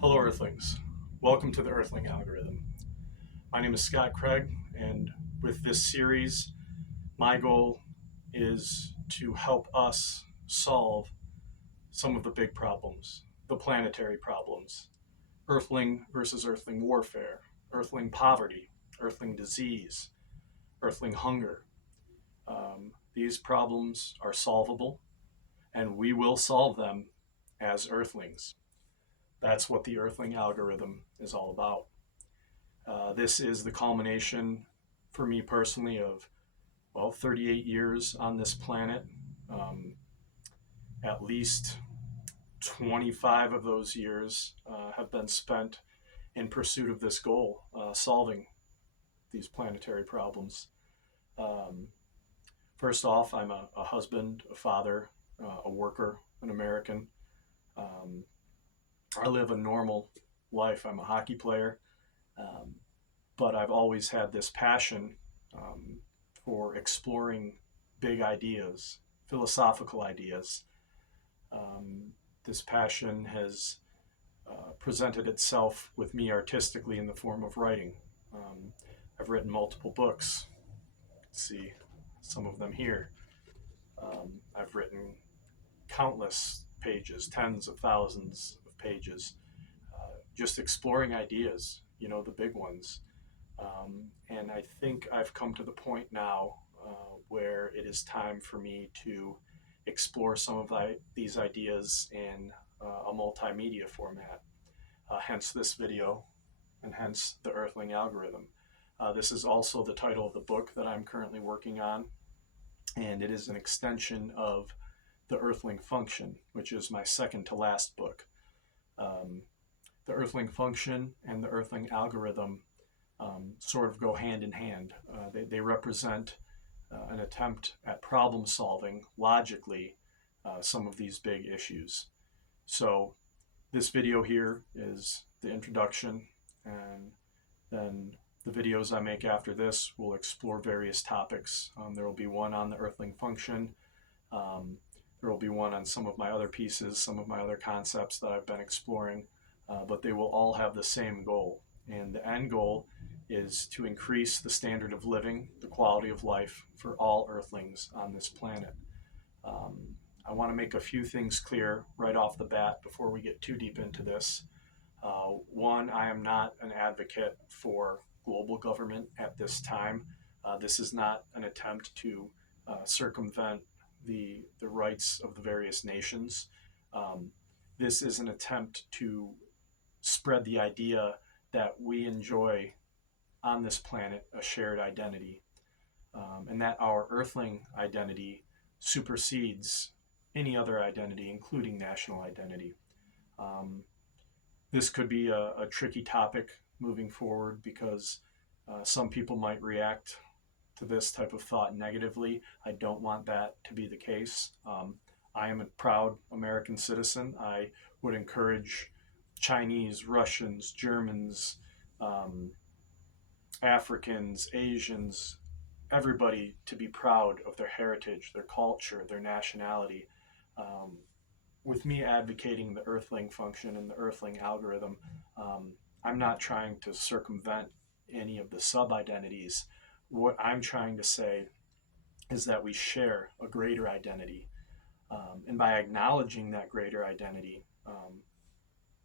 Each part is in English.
Hello, Earthlings. Welcome to the Earthling Algorithm. My name is Scott Craig, and with this series, my goal is to help us solve some of the big problems, the planetary problems, Earthling versus Earthling warfare, Earthling poverty, Earthling disease, Earthling hunger. These problems are solvable, and we will solve them as Earthlings. That's what the Earthling algorithm is all about. This is the culmination for me personally of, 38 years on this planet. Um, at least 25 of those years have been spent in pursuit of this goal, solving these planetary problems. Um, First off, I'm a husband, a father, a worker, an American. Um, I live a normal life. I'm a hockey player. Um, but I've always had this passion um, for exploring big ideas, philosophical ideas. Um, this passion has presented itself with me artistically in the form of writing. Um, I've written multiple books. See some of them here. I've written countless pages, tens of thousands of pages, just exploring ideas, the big ones. And I think I've come to the point now where it is time for me to explore some of these ideas in a multimedia format, hence this video and hence the Earthling algorithm. This is also the title of the book that I'm currently working on, and it is an extension of the Earthling function, which is my second to last book. Um, the Earthling function and the Earthling algorithm sort of go hand in hand. They represent an attempt at problem solving logically some of these big issues. So this video here is the introduction, and then the videos I make after this will explore various topics. There will be one on the Earthling function. Um, there will be one on some of my other pieces, some of my other concepts that I've been exploring, but they will all have the same goal. And the end goal is to increase the standard of living, the quality of life for all Earthlings on this planet. Um, I want to make a few things clear right off the bat before we get too deep into this. One, I am not an advocate for global government at this time. This is not an attempt to circumvent the rights of the various nations. Um, this is an attempt to spread the idea that we enjoy on this planet a shared identity, and that our Earthling identity supersedes any other identity, including national identity. Um, this could be a tricky topic moving forward because some people might react to this type of thought negatively. I don't want that to be the case. I am a proud American citizen. I would encourage Chinese, Russians, Germans, um, Africans, Asians, everybody to be proud of their heritage, their culture, their nationality. Um, with me advocating the Earthling function and the Earthling algorithm, I'm not trying to circumvent any of the sub identities. What I'm trying to say is that we share a greater identity. And by acknowledging that greater identity,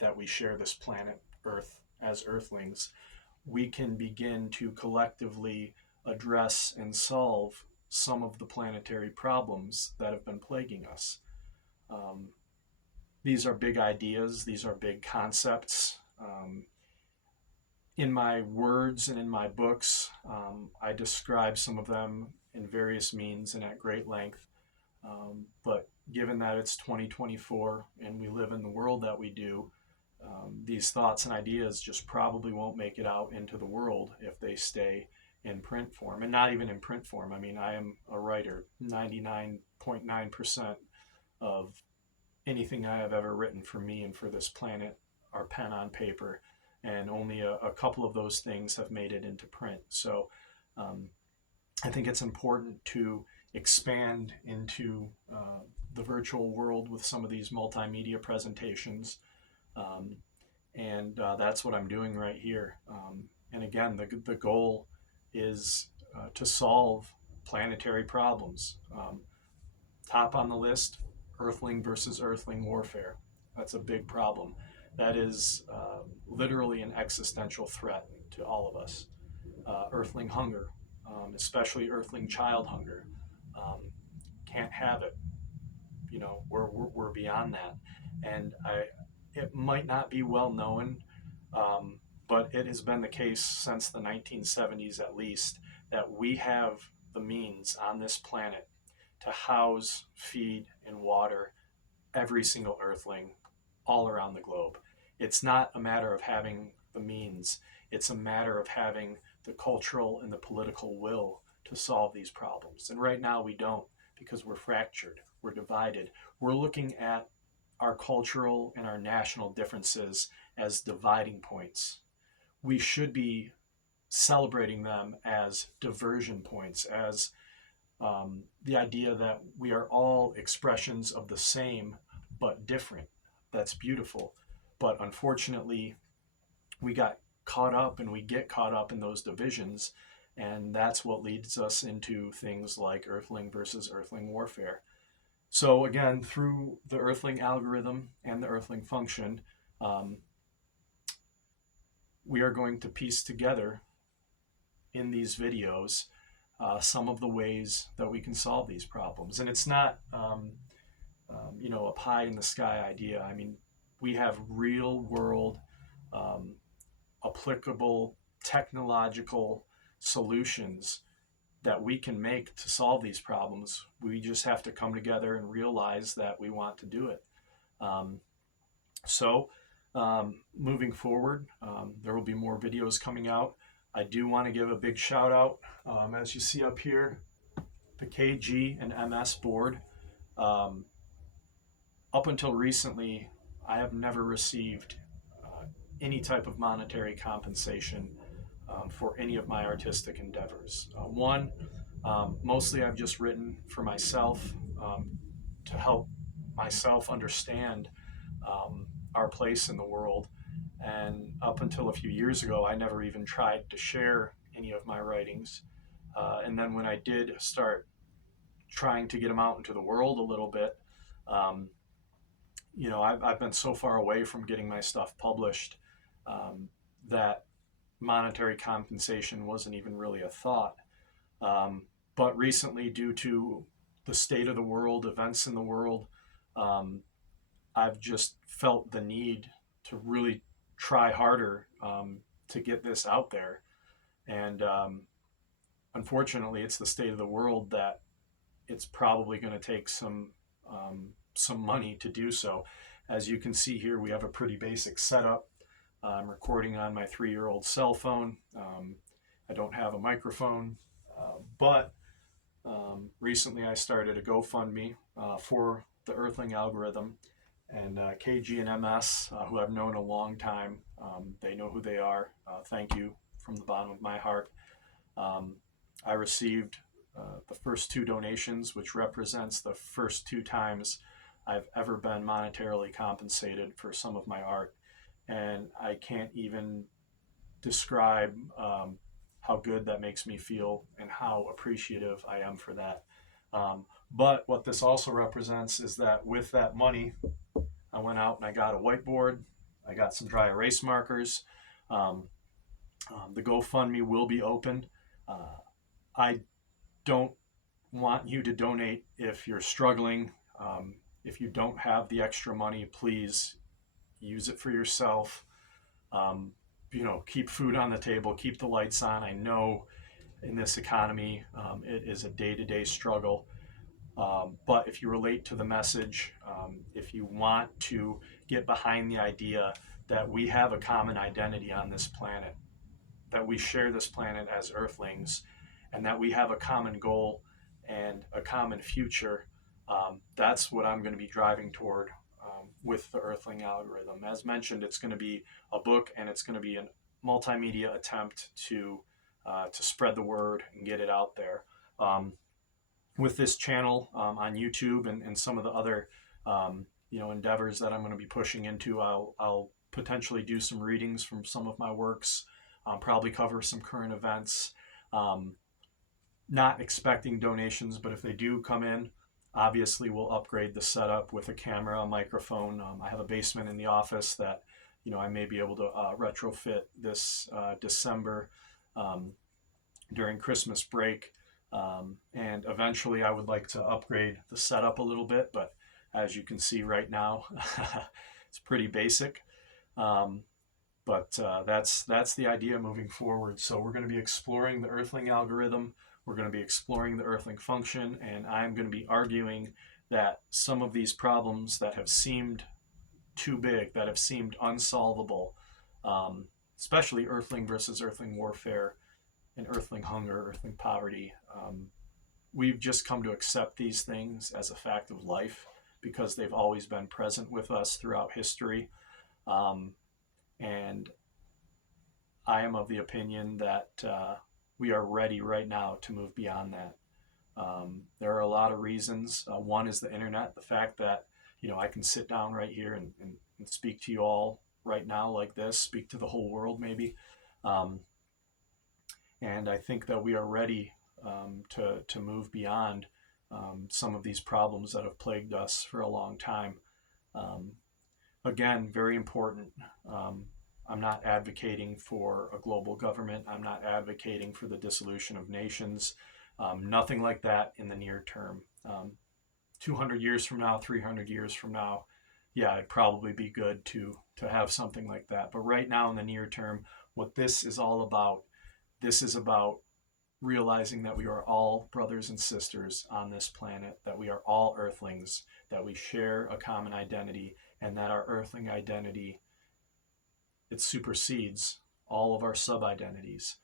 that we share this planet Earth as Earthlings, we can begin to collectively address and solve some of the planetary problems that have been plaguing us. Um, these are big ideas, these are big concepts. In my words and in my books, I describe some of them in various means and at great length. But given that it's 2024 and we live in the world that we do, these thoughts and ideas just probably won't make it out into the world if they stay in print form, and not even in print form. I mean, I am a writer. 99.9% of anything I have ever written for me and for this planet are pen on paper, and only a couple of those things have made it into print. So um, I think it's important to expand into the virtual world with some of these multimedia presentations. Um, And that's what I'm doing right here. And again, the goal is to solve planetary problems. Top on the list, Earthling versus Earthling warfare. That's a big problem. That is literally an existential threat to all of us. Earthling hunger, especially Earthling child hunger. Um, can't have it. You know, we're beyond that. And it might not be well known, um, but it has been the case since the 1970s at least that we have the means on this planet to house, feed, and water every single Earthling all around the globe. It's not a matter of having the means, it's a matter of having the cultural and the political will to solve these problems. And right now we don't, because we're fractured, we're divided. We're looking at our cultural and our national differences as dividing points. We should be celebrating them as diversion points, as the idea that we are all expressions of the same but different. That's beautiful. But unfortunately, we got caught up and we get caught up in those divisions. And that's what leads us into things like Earthling versus Earthling warfare. So, again, through the Earthling algorithm and the Earthling function, um, we are going to piece together in these videos some of the ways that we can solve these problems. And it's not, a pie in the sky idea. I mean, we have real world, um, applicable technological solutions that we can make to solve these problems. We just have to come together and realize that we want to do it. Um, so, moving forward, there will be more videos coming out. I do want to give a big shout out, as you see up here, the KG and MS board. Um, Up until recently, I have never received any type of monetary compensation for any of my artistic endeavors. One, mostly I've just written for myself to help myself understand um, our place in the world. And up until a few years ago, I never even tried to share any of my writings. And then when I did start trying to get them out into the world a little bit, um, I've been so far away from getting my stuff published um, that monetary compensation wasn't even really a thought. Um, but recently, due to the state of the world, events in the world, um, I've just felt the need to really try harder to get this out there. And unfortunately, it's the state of the world that it's probably going to take some money to do so. As you can see here, we have a pretty basic setup. I'm recording on my 3-year-old cell phone. I don't have a microphone, but recently I started a GoFundMe for the Earthling algorithm. And KG and MS, who I've known a long time, they know who they are. Thank you from the bottom of my heart. Um, I received the first 2 donations, which represents the first 2 times I've ever been monetarily compensated for some of my art. And I can't even describe how good that makes me feel and how appreciative I am for that. But what this also represents is that with that money, I went out and I got a whiteboard, I got some dry erase markers. Um, the GoFundMe will be open. I don't want you to donate if you're struggling. If you don't have the extra money, please use it for yourself. Um, keep food on the table, keep the lights on. I know in this economy, it is a day-to-day struggle. But if you relate to the message, if you want to get behind the idea that we have a common identity on this planet, that we share this planet as Earthlings, and that we have a common goal and a common future, that's what I'm going to be driving toward with the Earthling algorithm. As mentioned, it's going to be a book and it's going to be a multimedia attempt to spread the word and get it out there. With this channel on YouTube and some of the other endeavors that I'm going to be pushing into, I'll potentially do some readings from some of my works, probably cover some current events. Um, Not expecting donations, but if they do come in, obviously we'll upgrade the setup with a camera, a microphone. I have a basement in the office that I may be able to retrofit this December um, during Christmas break. And eventually I would like to upgrade the setup a little bit, but as you can see right now, it's pretty basic. Um, but that's the idea moving forward. So we're going to be exploring the Earthling algorithm. We're going to be exploring the Earthling function, and I'm going to be arguing that some of these problems that have seemed too big, that have seemed unsolvable, um, especially Earthling versus Earthling warfare and Earthling hunger, Earthling poverty, we've just come to accept these things as a fact of life because they've always been present with us throughout history. Um, and I am of the opinion that we are ready right now to move beyond that. There are a lot of reasons. One is the internet, the fact that I can sit down right here and speak to you all right now like this, speak to the whole world maybe, um, and I think that we are ready to move beyond some of these problems that have plagued us for a long time. Um, Again, very important. Um, I'm not advocating for a global government. I'm not advocating for the dissolution of nations. Nothing like that in the near term. 200 years from now, 300 years from now, yeah, it'd probably be good to have something like that. But right now, in the near term, what this is all about, this is about realizing that we are all brothers and sisters on this planet, that we are all earthlings, that we share a common identity, and that our earthling identity, it supersedes all of our sub identities,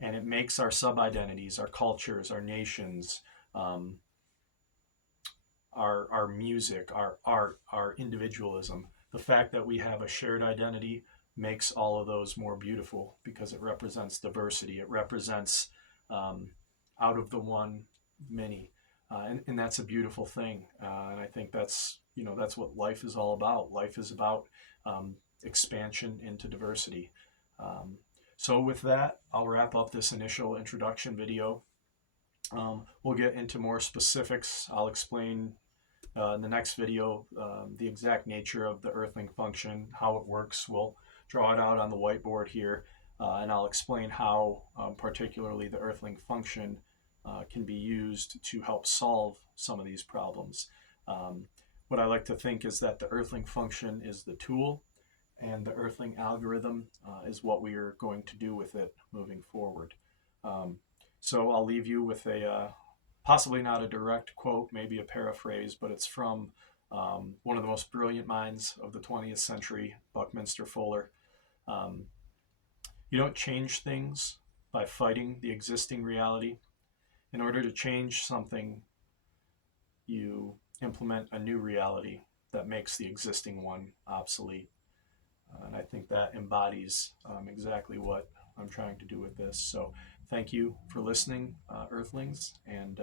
and it makes our sub identities, our cultures, our nations, um, our music, our art, our individualism. The fact that we have a shared identity makes all of those more beautiful because it represents diversity. It represents um, out of the one many, and that's a beautiful thing. And I think that's what life is all about. Life is about expansion into diversity. Um, so with that, I'll wrap up this initial introduction video. We'll get into more specifics. I'll explain in the next video the exact nature of the earthling function, how it works. We'll draw it out on the whiteboard here, and I'll explain how particularly the earthling function can be used to help solve some of these problems. Um, what I like to think is that the earthling function is the tool, and the earthling algorithm is what we are going to do with it moving forward. Um, so I'll leave you with a possibly not a direct quote, maybe a paraphrase, but it's from one of the most brilliant minds of the 20th century, Buckminster Fuller. Um, you don't change things by fighting the existing reality. In order to change something, you implement a new reality that makes the existing one obsolete. And I think that embodies exactly what I'm trying to do with this. So thank you for listening, Earthlings, and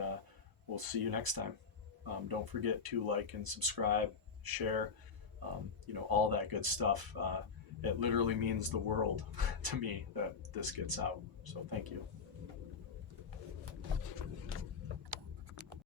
we'll see you next time. Don't forget to like and subscribe, share, all that good stuff. It literally means the world to me that this gets out. So thank you.